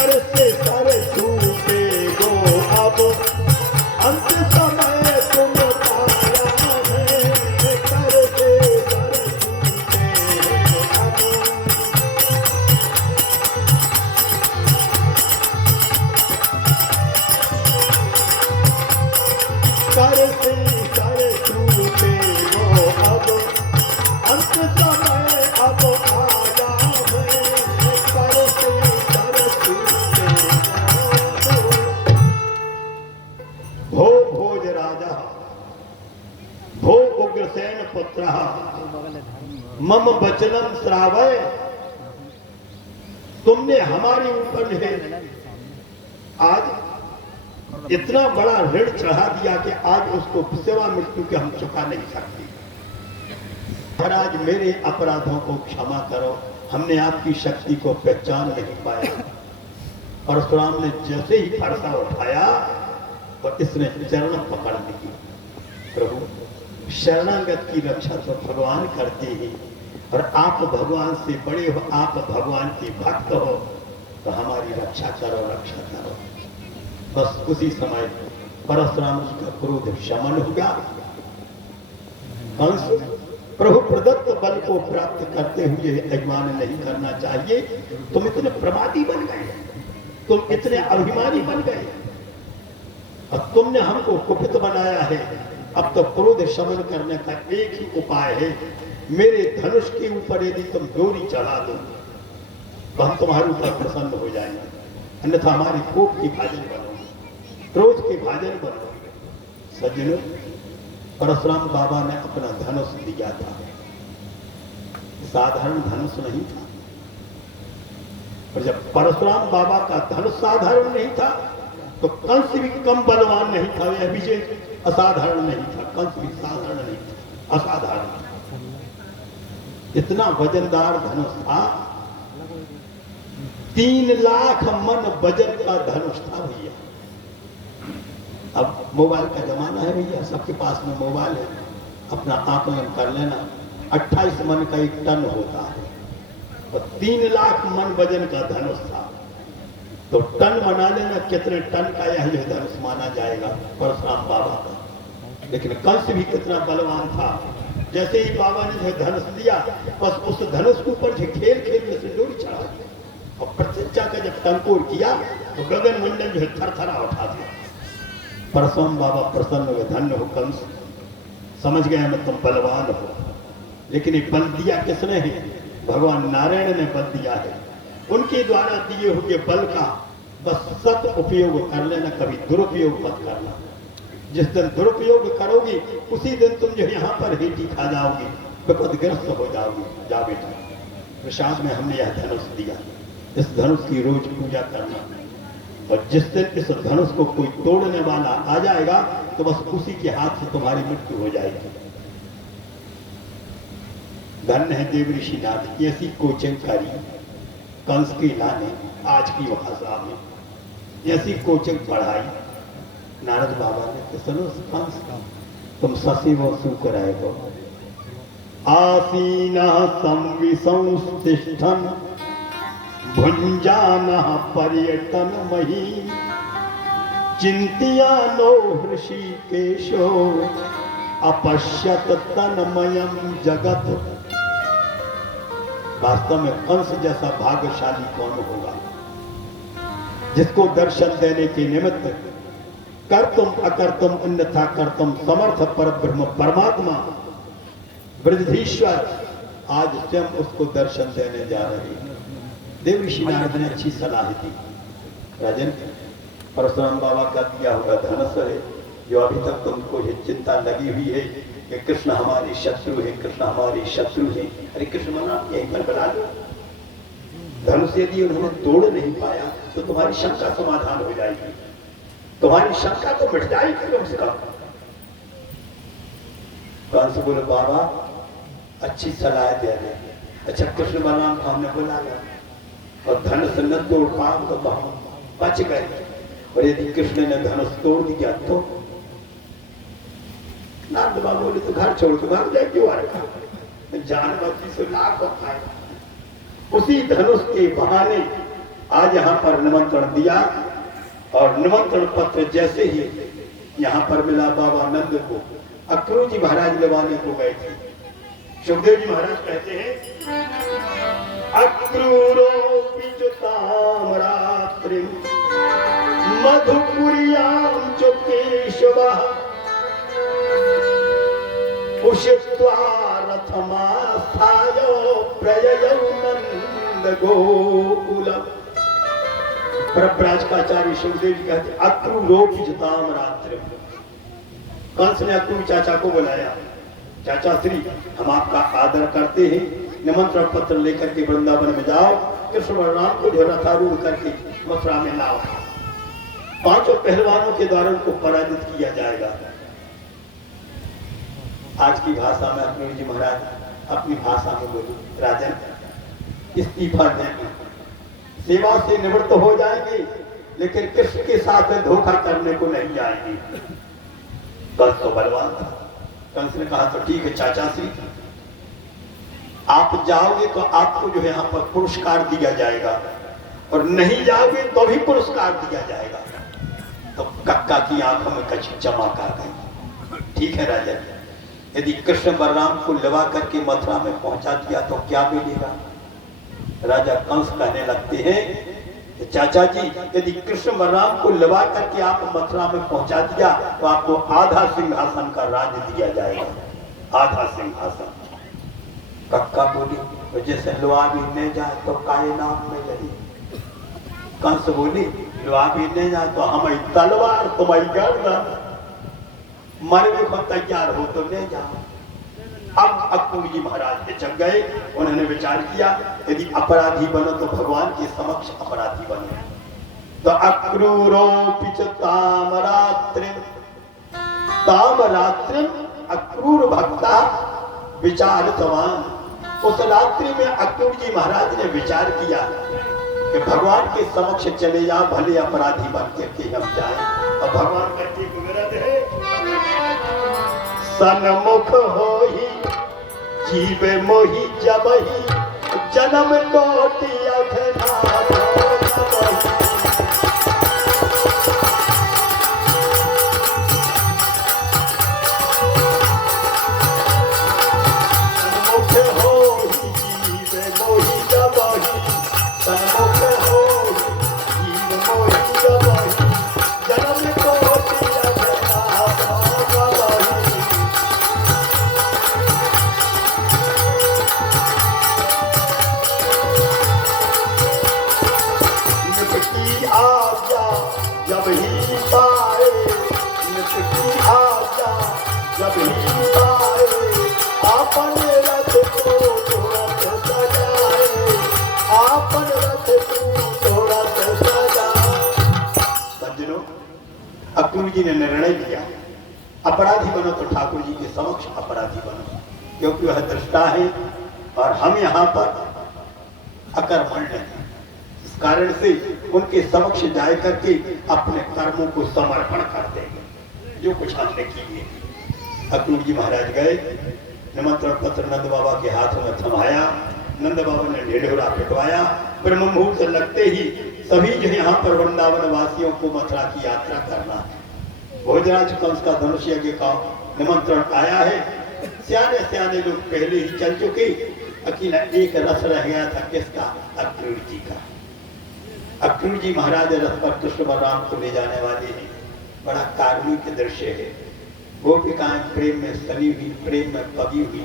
कर से सर छूटे गो अब अंत समय तुम पाया है, कर से सर छूटे अब कर से सर छूटे गो अब अंत समय अब आया है, कर से सर छूटे भो भोज राजा भो उग्रसेन पुत्र मम वचनम श्रावय। तुमने हमारे ऊपर है आज इतना बड़ा ऋण चढ़ा दिया कि आज उसको सेवा मृत्यु के हम चुका नहीं सकते। महाराज मेरे अपराधों को क्षमा करो, हमने आपकी शक्ति को पहचान नहीं पाया। परशुराम ने जैसे ही फरसा उठाया और इसने चरण पकड़ ली। प्रभु शरणागत की रक्षा तो भगवान करते हैं, और आप भगवान से बड़े हो, आप भगवान के भक्त हो, तो हमारी रक्षा करो, रक्षा करो। बस उसी समय परशुराम जी का क्रोध शमन हो गया। कंस प्रभु प्रदत्त बल को प्राप्त करते हुए अभिमान नहीं करना चाहिए। तुम इतने प्रमादी बन गए, तुम इतने अभिमानी बन गए, और तुमने हमको कुपित बनाया है। अब तो क्रोध शमन करने का एक ही उपाय है, मेरे धनुष के ऊपर यदि तुम डोरी चढ़ा दो तो हम तुम्हारे ऊपर प्रसन्न हो जाएंगे, अन्यथा हमारी कोप की भाजन बनोगे, क्रोध के भाजन बनोगे। सज्जनों, परशुराम बाबा ने अपना धनुष दिया था, साधारण धनुष नहीं था। और जब परशुराम बाबा का धनुष साधारण नहीं था तो कंस भी कम बलवान नहीं था, यह विजय असाधारण नहीं था। कंस भी साधारण नहीं था, असाधारण था। इतना वजनदार धनुष था, 3 लाख मन वजन का धनुष था भैया। अब मोबाइल का जमाना है भैया, सबके पास में मोबाइल है, अपना आकलन कर लेना। 28 मन का 1 टन होता है, और 3 लाख मन वजन का धनुष था। तो टन बना लेना कितने टन का यह धनुष माना जाएगा परशुराम बाबा का। लेकिन कंस भी कितना बलवान था, जैसे ही बाबा ने जो धनुष दिया, बस उस धनुष के ऊपर जो खेल खेल में से डोरी चढ़ा दिया, और प्रत्यक्षा का जब टंकोर किया तो गगन मंडल जो है थरथरा उठा दिया। परशुराम बाबा प्रसन्न हुए, धन्य हो कंस, समझ गए मैं तुम बलवान हो। लेकिन ये बल दिया किसने है? भगवान नारायण ने बल दिया है। उनके द्वारा दिए हुए बल का बस सद उपयोग कर लेना, कभी दुरुपयोग मत करना। जिस दिन दुरुपयोग करोगी उसी दिन तुम जो यहाँ पर हेठी खा जाओगी, विपदग्रस्त हो जाओगी। जा बेटा, प्रसाद में हमने यह धनुष दिया, इस धनुष की रोज पूजा करना, और जिस दिन इस धनुष को कोई तोड़ने वाला आ जाएगा तो बस उसी के हाथ से तुम्हारी मृत्यु हो जाएगी। धन्य है देव ऋषि नाथ, ऐसी कोचिंग करी कंस की लाने आज की भाषा में, ऐसी कोचिंग पढ़ाई नारद बाबा ने। तो सुनो कंस, तुम शशि व सुख रहेगो। आसीनः संविसंस्तिष्ठन् भुञ्जानः पर्यटनमही चिन्त्यानो हृषीकेशो अपश्यत तन्मयं जगत। वास्तव में कंस जैसा भाग्यशाली कौन होगा, जिसको दर्शन देने के निमित्त कर्तुम अकर्तुम अन्यथा कर्तुम समर्थ परब्रह्म परमात्मा ब्रजधीश्वर आज स्वयं उसको दर्शन देने जा रहे हैं। देव ऋषि नारद ने अच्छी सलाह दी। राजन, परशुराम बाबा का दिया हुआ धनुष है, जो अभी तक तुमको ये चिंता लगी हुई है कि कृष्ण हमारे शत्रु है, कृष्ण हमारे शत्रु है। अरे कृष्ण मना यहीं पर बना लो। धनुष यदि उन्होंने तोड़ नहीं पाया तो तुम्हारी शंका समाधान हो जाएगी, तुम्हारी शंका तो मिट जाएगी कम से कम। कंस बोले बाबा अच्छी सलाह दे रहे। अच्छा कृष्ण बलराम को हमने बुलाया और धनुष न तोड़ पाओ तो हम बच गए, और यदि कृष्ण ने धनुष तोड़ दिया तो नारद बाबा बोले तो घर छोड़ के भाग जाए, क्यों आ रखा जान बची से लाख खाए। उसी धनुष के बहाने आज यहाँ पर निमंत्रण दिया और निमंत्रण पत्र जैसे ही यहाँ पर मिला बाबा नंद को, अक्रूर जी महाराज लेवाने को गए थे। सुखदेव जी महाराज कहते हैं, अक्रूरोऽपि च ताम्रात्रिं मधुपुर्यां च केशवः उषित्वा रथमास्थाय प्रययौ नंद गोकुलम्। प्रभ्राजकाचार्य सुखदेव जी कहते, अक्रूरोऽपि च ताम्रात्रिं। कंस ने अक्रूर चाचा को बुलाया, चाचा श्री हम आपका आदर करते हैं, निमंत्रण पत्र लेकर के वृंदावन में जाओ, कृष्ण बलराम को जो रथारूढ़ करके मथुरा में लाओ, 5 पहलवानों के द्वारा उनको पराजित किया जाएगा। आज की भाषा में अक्रूर जी महाराज अपनी भाषा में बोले, राजन इस्तीफा देंगे, सेवा से निवृत्त हो जाएंगे, लेकिन कृष्ण के साथ में धोखा करने को नहीं जाएंगे। कंस तो बलवान था। कंस ने कहा, तो ठीक है चाचा श्री, आप जाओगे तो आपको जो है यहाँ पर पुरस्कार दिया जाएगा, और नहीं जाओगे तो भी पुरस्कार दिया जाएगा। तो कक्का की आंखों में कच्ची चमक आ गई। ठीक है राजन, यदि कृष्ण बलराम को लवा करके मथुरा में पहुंचा दिया तो क्या मिलेगा? राजा कंस कहने लगते हैं, चाचा जी यदि कृष्ण बलराम को लवा करके आप मथुरा में पहुंचा दिया तो आपको आधा सिंहासन का राज दिया जाएगा, आधा सिंहासन। कक्का बोली, तो जैसे लुआ भी नहीं जाए तो काये नाम में लगी। कंस बोली, लुआ भी नहीं जाए तो हमारी तलवार तुम्हारी गर्दन, मरने को तैयार हो तो नहीं जाओ। अब अक्रूर जी महाराज हिचक गए। उन्होंने विचार किया, यदि अपराधी बनो तो भगवान के समक्ष अपराधी बनो। तो अक्रूरोऽपि च ताम्रात्रिं, ताम्रात्रिं अक्रूर भक्ता विचारतवान। उस रात्रि में अक्रूर जी महाराज ने विचार किया कि भगवान के समक्ष चले जाओ, भले अपराधी बन करके हम जाए। और भगवान का एक विरद है, सन्मुख होहि जीवे मोहि जबहि जन्म कोटि अघनाथ। अक्रूर जी ने निर्णय लिया, अपराधी बनो तो ठाकुर जी के समक्ष अपराधी बनो, क्योंकि वह दृष्टा है और हम यहाँ पर अकर्मण्य हैं। इस कारण से उनके समक्ष जाए करके अपने कर्मों को समर्पण कर देंगे जो कुछ हमने किए। अक्रूर जी महाराज गए, निमंत्रण पत्र नंद बाबा के हाथ में थमाया। नंद बाबा ने ढिढोरा पिटवाया। ब्रह्म मुहूर्त लगते ही सभी जो यहाँ पर वृंदावन वासियों को मथुरा की यात्रा करना है। भोजराज कंस का धनुष यज्ञ का निमंत्रण आया है। सियाने सियाने लोग पहले ही चल चुके, अकेला एक रथ रह गया था। किसका? अक्रूर जी का। अक्रूर जी महाराज रथ पर कृष्ण बलराम को ले जाने वाले हैं। बड़ा कार्मिक दृश्य है। गोपिकाएं प्रेम में सनी हुई, प्रेम में पगी हुई।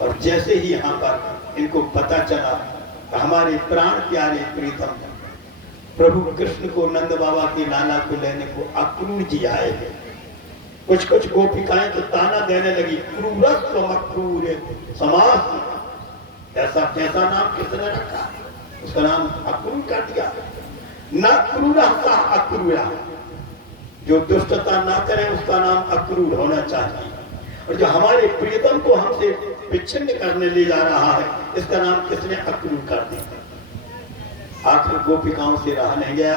और जैसे ही यहाँ पर इनको पता चला हमारे प्राण प्यारे प्रीतम प्रभु कृष्ण को नंद बाबा के लाला को लेने को अक्रूर जी आए हैं, कुछ कुछ गोपिकाएं तो ताना देने लगी, क्रूरस्व अक्रूर समास। ऐसा कैसा नाम किसने रखा? उसका नाम अक्रूर कर दिया। न क्रूरा का अक्रूरा, जो दुष्टता ना करे उसका नाम अक्रूर होना चाहिए। और जो हमारे प्रियतम को हमसे विच्छिन्न करने ले जा रहा है, इसका नाम किसने अक्रूर कर दिया। आखिर गोपिकाओं से रहा नहीं गया,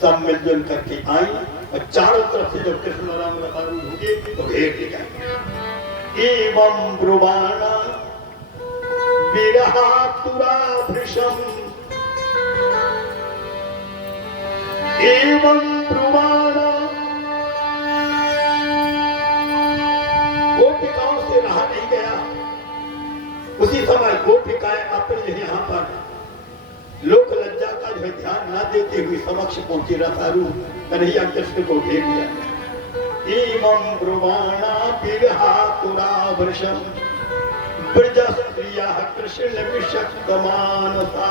सब मिलजुल करके आई और चारों तरफ से जब कृष्ण बलराम रथारूढ़ होंगे तो घेर ले जाएंगे। एवं ब्रुवाणा विरहातुरा भृशम एवं ब्रुवाणा, गोपिकाओं से रहा नहीं गया। उसी समय गोपिकाएं अपने यहाँ पर लोक लज्जा का जो ध्यान न देते हुए समक्ष पहुंची, रथारूढ़ कन्हैया कृष्ण को घेर लिया। एवं ब्रुवाणा विरहातुराभृशं ब्रजस्त्रियः कृष्ण विषक्तमानसा,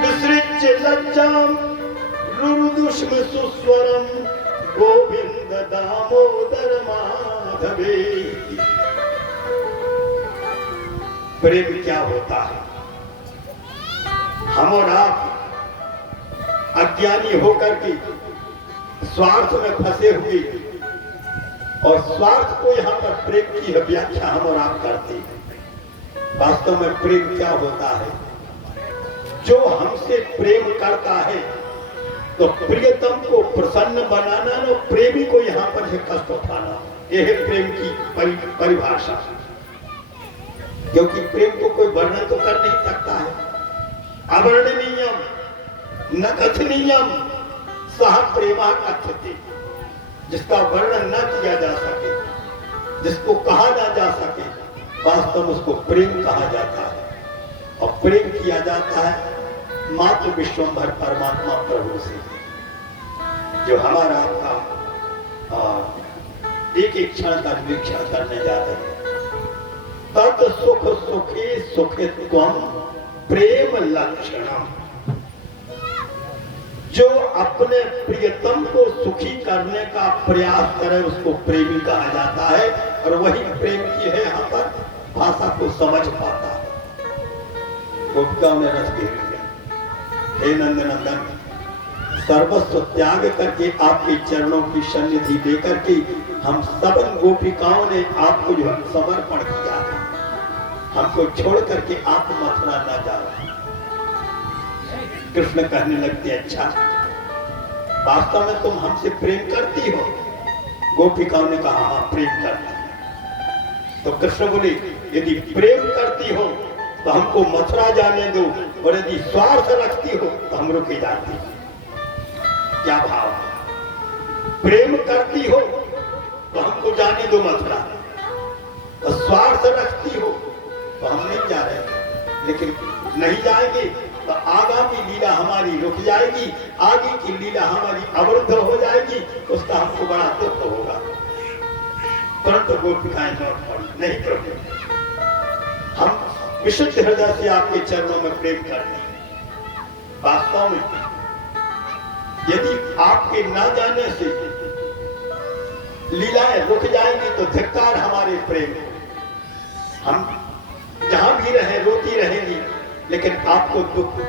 विसृज्य लज्जां रुरुदुष्म सुस्वरं गोविंद दामोदर माधवे। प्रेम क्या होता है? हम और आप अज्ञानी होकर के स्वार्थ में फंसे हुए, और स्वार्थ को यहाँ पर प्रेम की व्याख्या हम और आप करते हैं। वास्तव में प्रेम क्या होता है? जो हमसे प्रेम करता है तो प्रियतम को प्रसन्न बनाना, न प्रेमी को यहाँ पर है कष्ट उठाना, यह है प्रेम की परिभाषा। क्योंकि प्रेम को कोई वर्णन तो कर नहीं सकता है। अवर्णनीयम न कथनीयम सह प्रेमा कथ्यते, जिसका वर्णन न किया जा सके, जिसको कहा ना जा सके, वास्तव में उसको प्रेम कहा जाता है। और प्रेम किया जाता है मात्र विश्वंभर परमात्मा प्रभु से, जो हमारा आपका एक एक क्षण का निरीक्षण करने जा रहे हैं। तत् सुख सुखे सुखित्वम प्रेम लक्षणम, जो अपने प्रियतम को सुखी करने का प्रयास करे उसको प्रेमी कहा जाता है। और वही प्रेम की है यहाँ पर भाषा को समझ पाता है। गोपिकाओं ने रस घेर लिया। हे नंद नंदन, सर्वस्व त्याग करके आपके चरणों की सन्निधि देकर के हम सब गोपिकाओं ने आपको जो समर्पण किया है, हमको छोड़ करके आप मथुरा न जाओ। कृष्ण कहने लगते, अच्छा वास्तव में तुम हमसे प्रेम करती हो? गोपिकाओं ने कहा हाँ प्रेम करती है। तो कृष्ण बोले, यदि प्रेम करती हो तो हमको मथुरा जाने दो, और यदि स्वार्थ रखती हो तो हम रुके जाते हैं। क्या भाव है? प्रेम करती हो तो हमको जाने दो मथुरा, और स्वार्थ रखती हो तो हम नहीं जा रहे। लेकिन नहीं जाएंगे तो आगामी लीला हमारी रुक जाएगी, आगे की लीला हमारी अवरुद्ध हो जाएगी, उसका हमको बड़ा दुख होगा। तुरंत गोपिकाएं लौट पड़ी, नहीं प्रभु, हम विशुद्ध हृदय से आपके चरणों में प्रेम करते हैं। वास्तव में यदि आपके न जाने से लीलाएं रुक जाएंगी तो धिक्कार हमारे प्रेम को। हम जहां भी रहे रोती रहेंगी, लेकिन आपको दुखी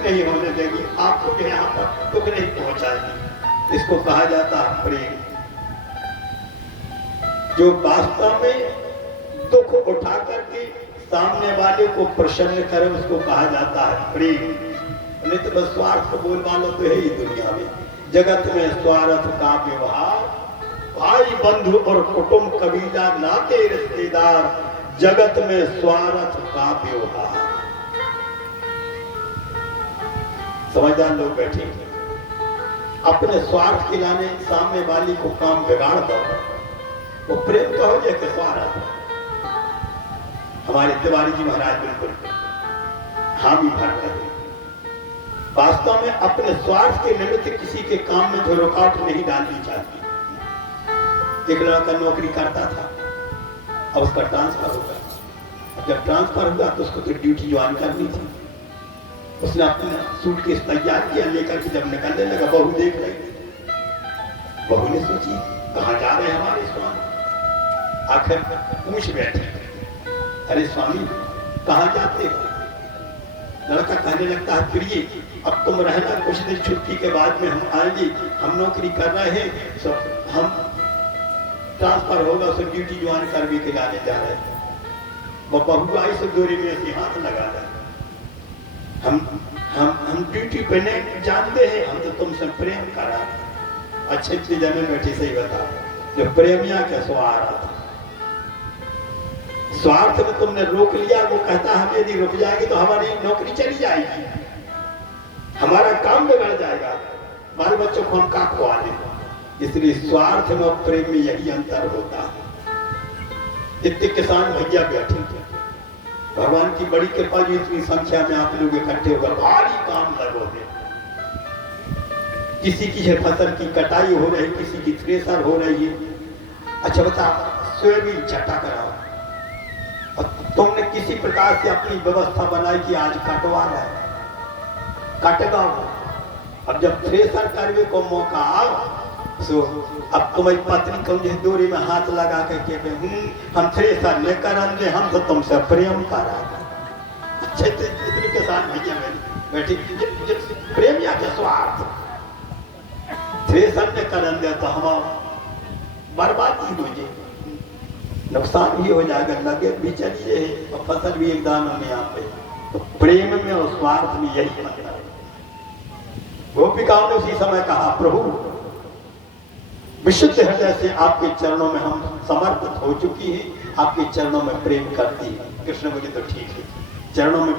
नहीं होने देगी, आपको जो यहाँ पर दुख नहीं पहुंचाएगी। इसको कहा जाता है प्रेम। जो वास्तव में दुख उठा करके सामने वाले को प्रसन्न करे, उसको कहा जाता है प्रेम। नहीं तो बस स्वार्थ बोल वालों तो है ही दुनिया में। जगत में स्वार्थ का व्यवहार, भाई बंधु और कुटुंब कबीला नाते रिश्तेदार, जगत में स्वार्थ का व्यवहार। समझदार लोग बैठे अपने स्वार्थ के लाने सामने वाली को काम बिगाड़ दो, वो प्रेम कहो या कि स्वार्थ? हमारे तिवारी जी महाराज बिल्कुल हामी भर रहे। वास्तव में अपने स्वार्थ के निमित्त किसी के काम में जो रुकावट नहीं डालनी चाहिए। एक लड़का नौकरी करता था, अब उसका ट्रांसफर होगा। अब जब ट्रांसफर हुआ तो उसको तो ड्यूटी ज्वाइन करनी थी। उसने अपना सूटकेस तैयार किया, लेकर के जब निकलने लगा, बहू देख रही थी। बहू ने सोची कहाँ जा रहे हैं हमारे स्वामी। आखिर पूछ बैठे, अरे स्वामी कहाँ जाते हो? लड़का कहने लगता है, प्रिय अब तुम रहना, कुछ दिन छुट्टी के बाद में हम आएंगे, हम नौकरी कर रहे हैं, सब हम ट्रांसफर होगा, सब ड्यूटी ज्वाइन करने के लाने जा रहे हैं। वो बहू आई से दूरी में ऐसे हाथ लगा रहे, हम ड्यूटी पे नहीं जानते हैं, हम तो तुमसे प्रेम करा। अच्छे अच्छे जने बैठे सही बता, जो प्रेमिया क्या स्वार्थ, स्वार्थ में तुमने रोक लिया। वो कहता हम यदि रुक जाएंगे तो हमारी नौकरी चली जाएगी, हमारा काम बिगड़ जाएगा। बाल बच्चों को हम का खुआ दें। इसलिए स्वार्थ में और प्रेम में यही अंतर होता है। इतने किसान भैया बैठे थे, भगवान की बड़ी कृपा जी, इतनी संख्या में आप लोग इकट्ठे होकर भारी काम लगोगे। किसी की है फसल की कटाई हो रही, किसी की थ्रेसर हो रही है। अच्छा बता, सोयाबीन छटा कराओ और तुमने किसी प्रकार से अपनी व्यवस्था बनाई कि आज कटवा रहा है, काटेगा। अब जब थ्रेसर करने को मौका आओ, सो अब तुम्हारी पत्नी कौन जिस दूरी में हाथ लगा के कहते हम थ्रेसर नहीं कराएंगे, हम तो तुमसे प्रेम कराएंगे। अच्छा इतने किसान भैया बैठे, प्रेम या के स्वार्थ, थ्रेसर ने कराएंगे तो हम बर्बादी हो जाएगी, नुकसान भी हो जाएगा, लगे भी चलिए और फसल भी एक दाना में आते। तो प्रेम में और स्वार्थ में यही मतलब है। गोपिकाओं ने उसी समय कहा, प्रभु विशुद्ध हृदय से आपके चरणों में हम समर्पित हो चुकी हैं, आपके चरणों में प्रेम करती है। कृष्ण बोले तो ठीक है, चरणों में